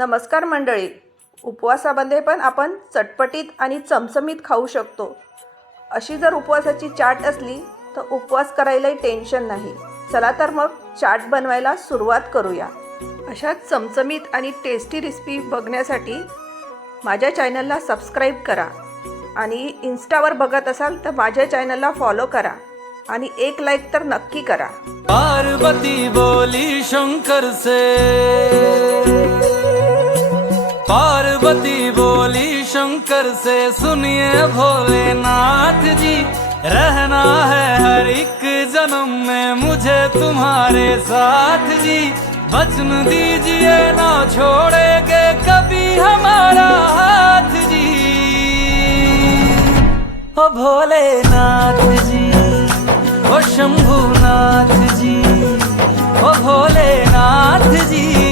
नमस्कार मंडळी, उपवासामध्ये पण आपण चटपटीत आणि चमचमीत खाऊ शकतो। अशी जर उपवासाची चाट असली तर उपवास करायलाही टेन्शन नाही। चला तर मग चाट बनवायला सुरुवात करूया। अशा चमचमीत आणि टेस्टी रेसिपी बघण्यासाठी माझ्या चॅनलला सबस्क्राइब करा आणि इंस्टावर बघत असाल तर माझ्या चॅनलला फॉलो करा आणि एक लाईक तर नक्की करा। पार्वती बोली शंकर से, पार्वती बोली शंकर से, सुनिए भोलेनाथ जी, रहना है हर एक जन्म में मुझे तुम्हारे साथ जी। वचन दीजिए ना छोड़ेंगे कभी हमारा हाथ जी। ओ भोलेनाथ जी, ओ शंभुनाथ जी, ओ भोलेनाथ जी।